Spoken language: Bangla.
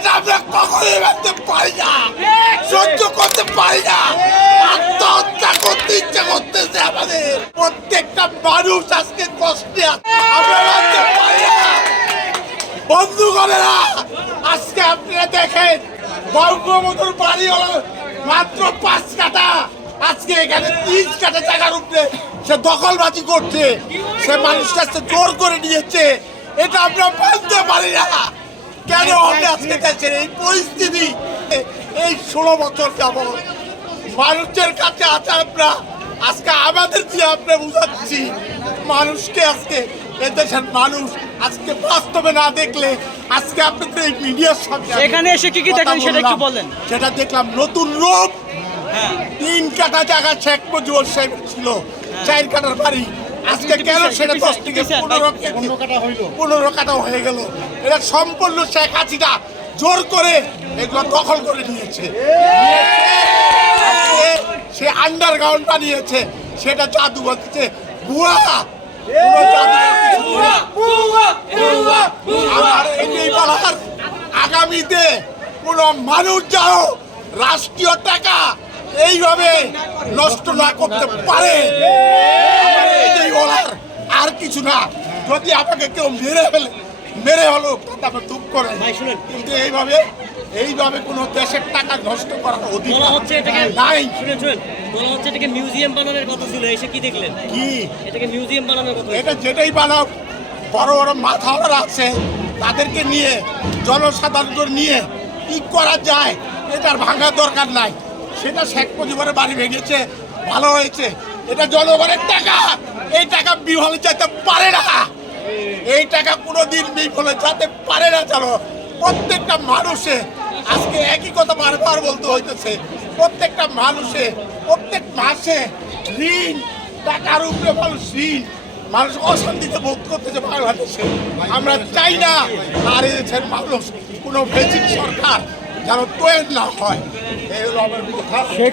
এটা আমরা কখনোই মানতে পারি না। সহ্য করতে পারি না। আত্মহত্যা করতে ইচ্ছা করতেছে আমাদের। প্রত্যেকটা মানুষ আজকে কষ্টে আছে। আমরা মানতে পারি না। বন্ধু করে না আজকে আপনারা দেখেন, বঙ্গবন্ধুর বাড়ি হলো মাত্র পাঁচ কাটা আজকে এখানে তিরিশ কাটা জায়গার উপরে সে দখলবাজি করছে। সে মানুষটা জোর করে নিয়েছে। এটা আমরা মানতে পারি না। কেন হবে আজকে দেশের এই পরিস্থিতি। এই ষোলো বছর যাবত মানুষের কাছে আছে আমরা। আজকে আমাদের দিয়ে আমরা বুঝাচ্ছি মানুষকে আজকে এদেশের মানুষ আজকে বাস্তবে না দেখলে আজকে আপনাদের এই মিডিয়ার সামনে এখানে এসে কি কি কথা দেখলেন সেটা একটু বলেন। সেটা দেখলাম নতুন রূপ। হ্যাঁ। তিন কাটা জায়গা শেখ মুজিবুর সাহেব ছিল চার কাটার বাড়ি। আজকে কেন সেটা দশ থেকে পনেরো কাটা হয়ে গেল। এটা সম্পূর্ণ শেখ হাসিনা জোর করে এগুলো দখল করে নিয়েছে। সে আন্ডারগ্রাউন্ড বানিয়েছে। সেটা জাদু বলতেছে ভুয়া আমার এটাই বলার আগামীতে কোন মানুষ যেন রাষ্ট্রীয় টাকা এইভাবে নষ্ট না করতে পারে আমার এটাই বলার আর কিছু না। যদি আপনাকে কেউ মেরে ফেলে মেরে হলো আমার দুঃখ করে। কিন্তু এইভাবে এইভাবে কোনো দেশের টাকা নষ্ট করার অধিকার হচ্ছে এটাকে নাই। শুনেন শুনেন। বলা হচ্ছে এটাকে মিউজিয়াম বানানোর কথা ছিল এসে কি দেখলেন? কি? এটাকে মিউজিয়াম বানানোর কথা এটা যেটাই বানাও বড় বড় মাথাওয়ালা আছে তাদেরকে নিয়ে জনসাধারণকে নিয়ে কি করা যায় এটার ভাঙার দরকার নাই। সেটা শেখ মুজিবের বাড়ি ভেঙেছে ভালো হয়েছে। এটা জনগণের টাকা। এই টাকা বিহলে যেতে পারে না। এই টাকা কোনোদিন বিফলে যেতে পারে না চলো প্রত্যেকটা মানুষে, আজকে একই কথা বারবার বলতে হইতেছে, প্রত্যেকটা মানুষে, প্রত্যেক মাসে ঋণ, টাকার উপরে মানুষ ঋণ, মানুষ অশান্তিতে বোধ করতেছে বাংলাদেশে। আমরা চাই না আর এই দেশের মানুষ কোনো বেসিক সরকার যেন তৈরি না হয়। এই